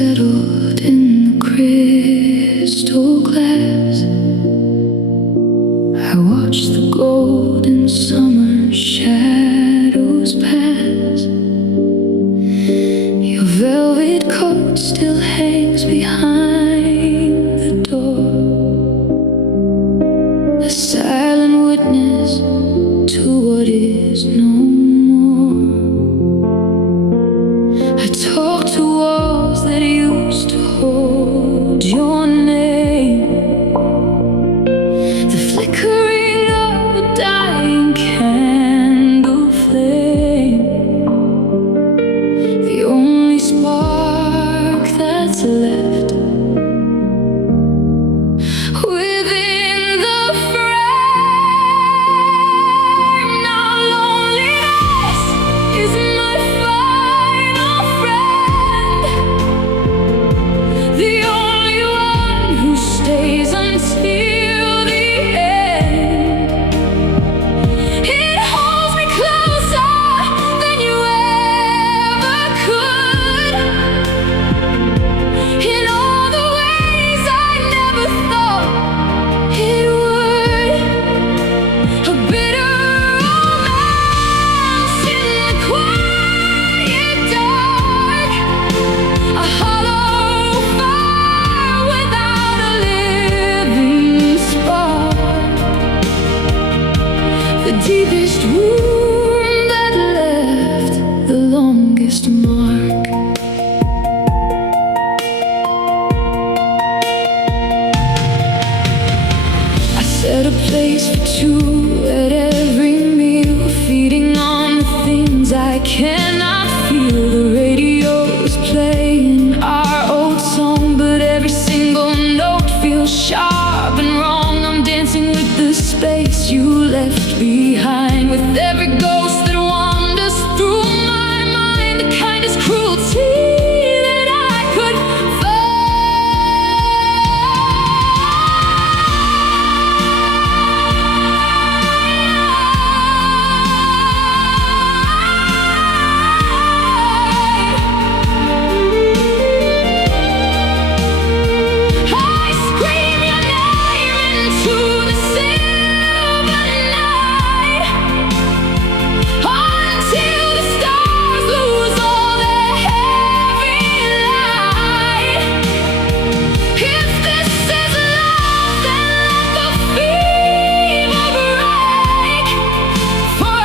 settled in the crystal glass. I watch the golden summer shadows pass. Your velvet coat still hangs behind the door, a silent witness to what is no more. I talk to walls that used to hold your name, the flickering of a dying candle flame, the only spark that's left within the frame. Now loneliness is my final friend, the only one who stays until the end. It holds me closer than you ever could, in all the ways I never thought it would. A bitter romance in the quiet dark, a hollow fire without a living spark, the deepest wound that left the longest mark. I set a place for two at every meal, feeding on the things I cannot feel. The radio's playing our old song, but every single note feels sharp and wrong. I'm dancing with the space you left behind, with every ghost that wanders through my mind, the kindest cruelty that I could I scream your name into the silver night, until the stars lose all their heavy light. If this is love, then let the fever break. For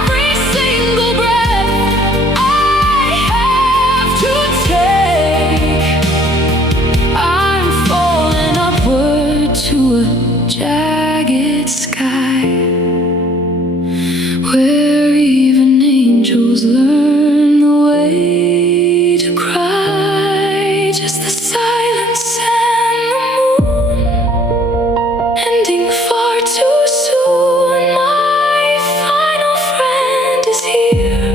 every single breath I have to take, I'm falling upward to a jagged sky, where even angels learn the way to cry. Just the silence and the moon ending far too soon. My final friend is here,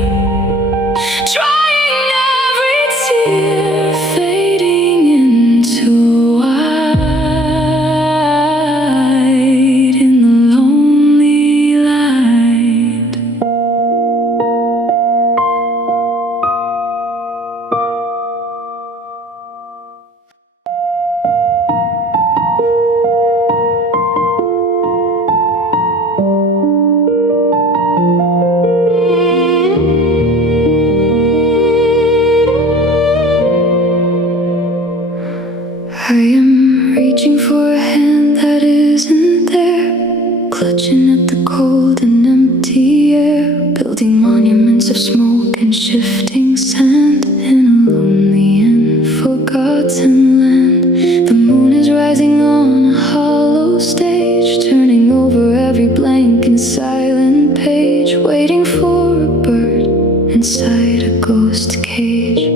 drying every tear, fading into white in the lonely light. I am reaching for a hand that isn't there, clutching at the cold and empty air, building monuments of smoke and shifting sand in a lonely and forgotten land. The moon is rising on a hollow stage, turning over every blank and silent page, waiting for a bird inside a ghost cage.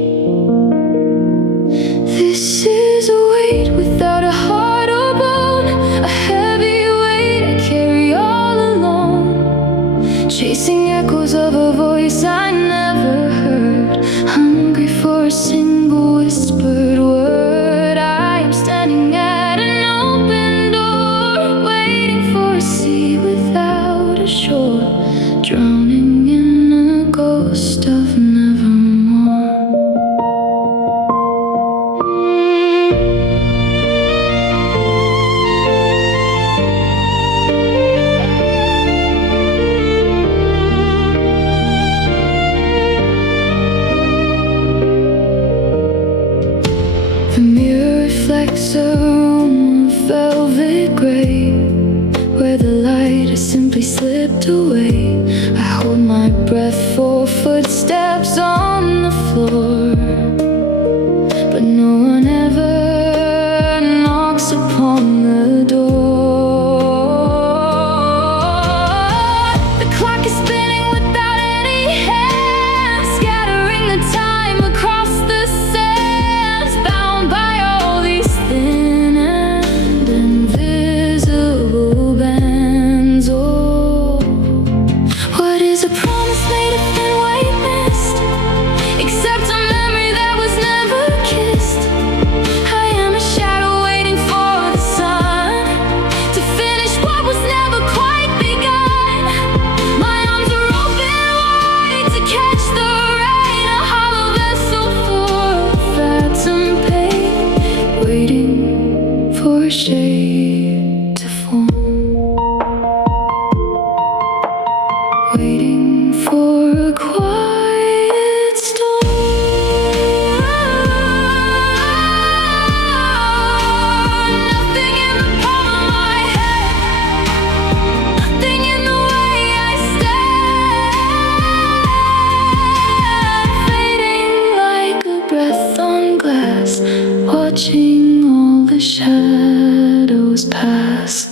This is a weight without a heart or bone, a heavy weight I carry all alone, chasing echoes of a voice I never heard, hungry for a single whispered word. I am standing at an open door, waiting for a sea without a shore, drowning in a ghost of nevermore. There's a room of velvet gray, where the light has simply slipped away. I hold my breath for footsteps on the floor, but no one ever knocks upon the door. The clock is spinning without any hands, scattering the time across the sands, bound by all these thin and invisible bands. Oh, what is a promise made of thin white mist, except a memory that was never kissed? I am a shadow waiting for the sun to finish what was never quite begun. My arms are open wide to catch the rain, a hollow vessel for phantom pain, waiting for a shade to form, waiting for a quiet storm. Nothing in the palm of my hand, nothing in the way I stand, fading like a breath on glass, watching all the shadows pass.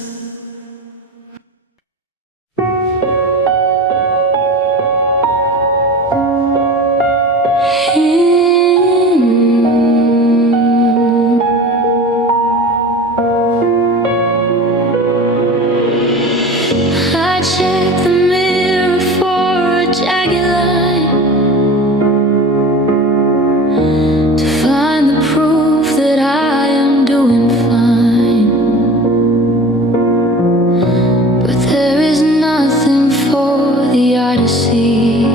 I check the mirror for a jagged line, to find the proof that I am doing fine. But there is nothing for the eye to see,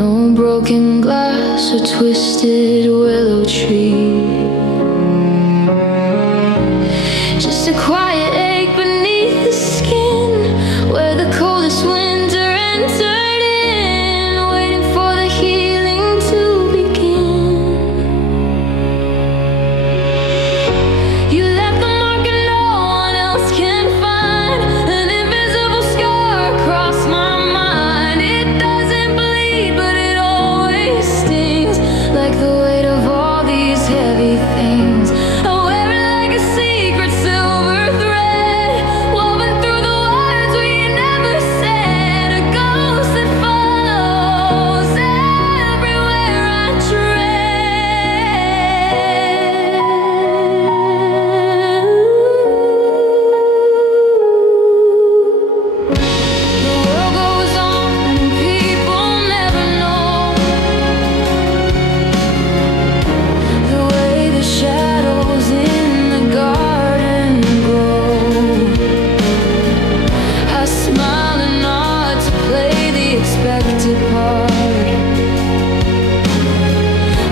no broken glass or twisted willow tree, just a quiet ache beneath the skin, where the coldest winter entered in, waiting for the healing to begin. You left the mark and no one else can find, an invisible scar across my mind. It doesn't bleed, but it always stings, like the weight of all these heavy things. I wear it like a secret silver thread, woven through the words we never said, a ghost that follows everywhere I tread. The world goes on and people never know the way the shadows in the garden grow. I smile and nod to play the expected part,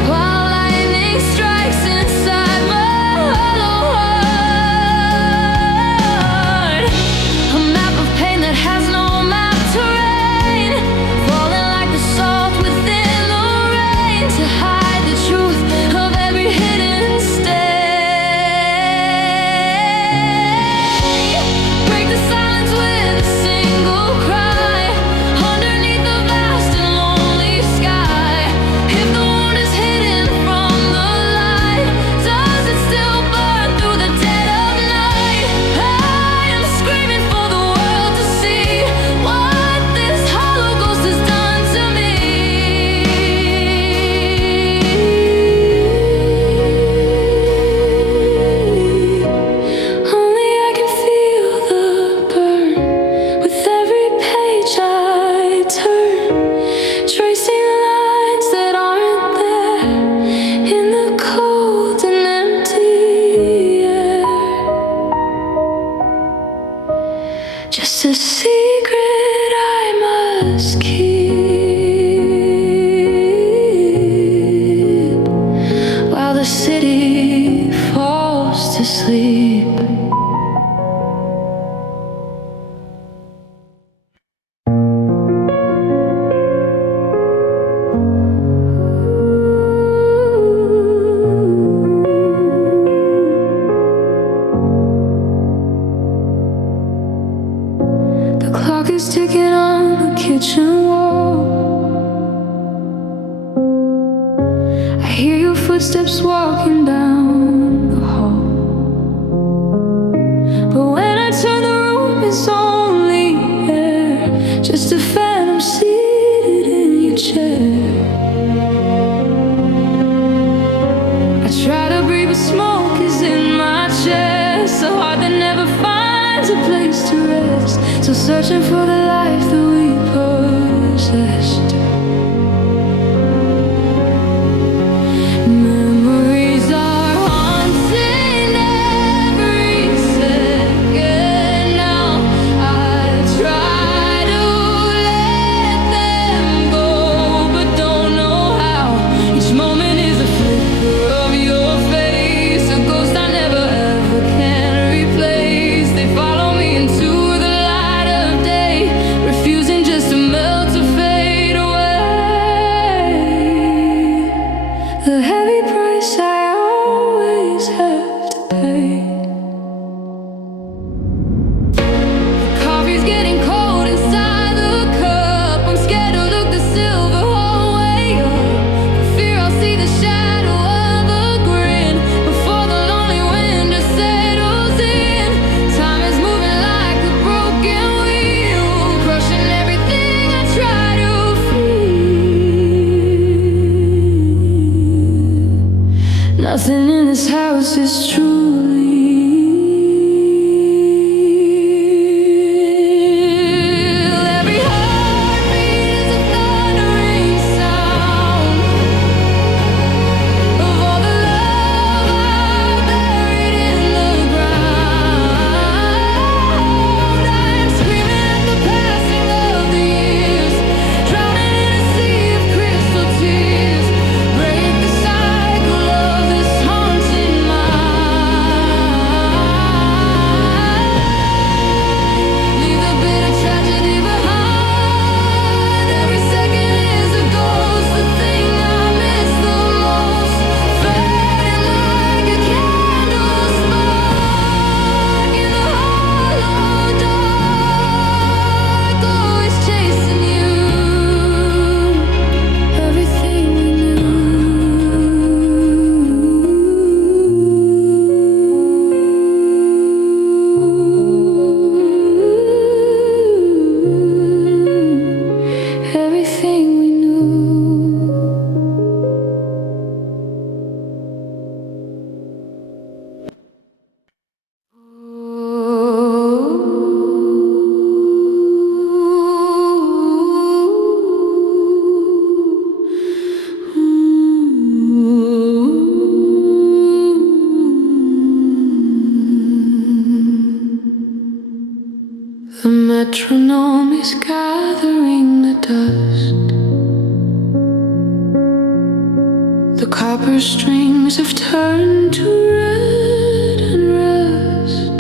while lightning strikes inside my hollow heart. A map of pain that has no map terrain, falling like the salt within the rain, to hide the truth of every hidden stain. Break the silence with a single cry, underneath the vast and is truly real. Every heartbeat is a thundering sound of all the love I've buried in the ground. I am screaming at the passing of the years, drowning in a sea of crystal tears. Break the cycle of this haunting mind. Leave the bitter tragedy behind. Every second is a ghost, the thing I miss the most. Fading like a candle spark in the hollow dark, always chasing you. Everything we knew, everything we knew. The metronome is gathering the dust. The copper strings have turned to red and rust.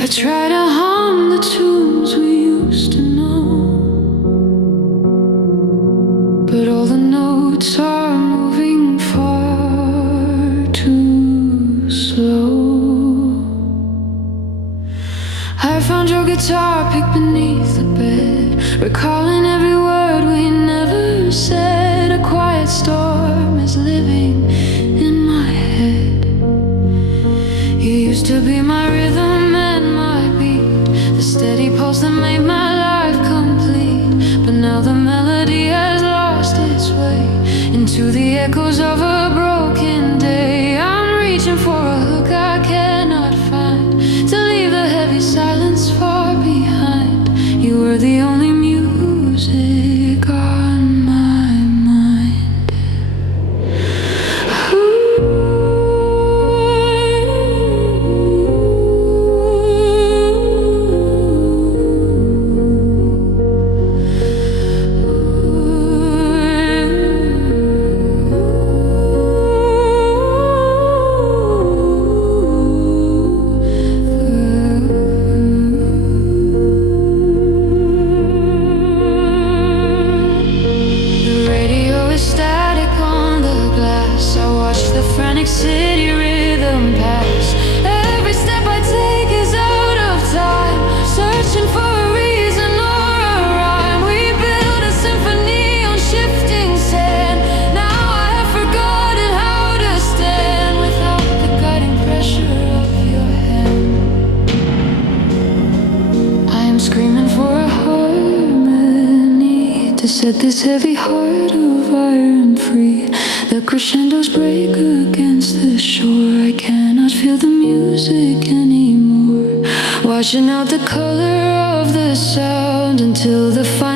I try to hum the tunes we used to know, but all the notes are moving far too slow. I found your guitar picked beneath the bed, recalling every word we never said. A quiet storm is living in my head. You used to be my rhythm and my beat, the steady pulse that made my life complete. But now the melody has lost its way into the echoes of a broken day. I'm reaching for a hook I cannot find, to leave the heavy silence far behind. You were the only music on my mind. City rhythm pass. Every step I take is out of time, searching for a reason or a rhyme. We build a symphony on shifting sand. Now I have forgotten how to stand without the guiding pressure of your hand. I am screaming for a harmony to set this heavy heart of iron free. The crescendos break against the shore. I cannot feel the music anymore, washing out the color of the sound until the final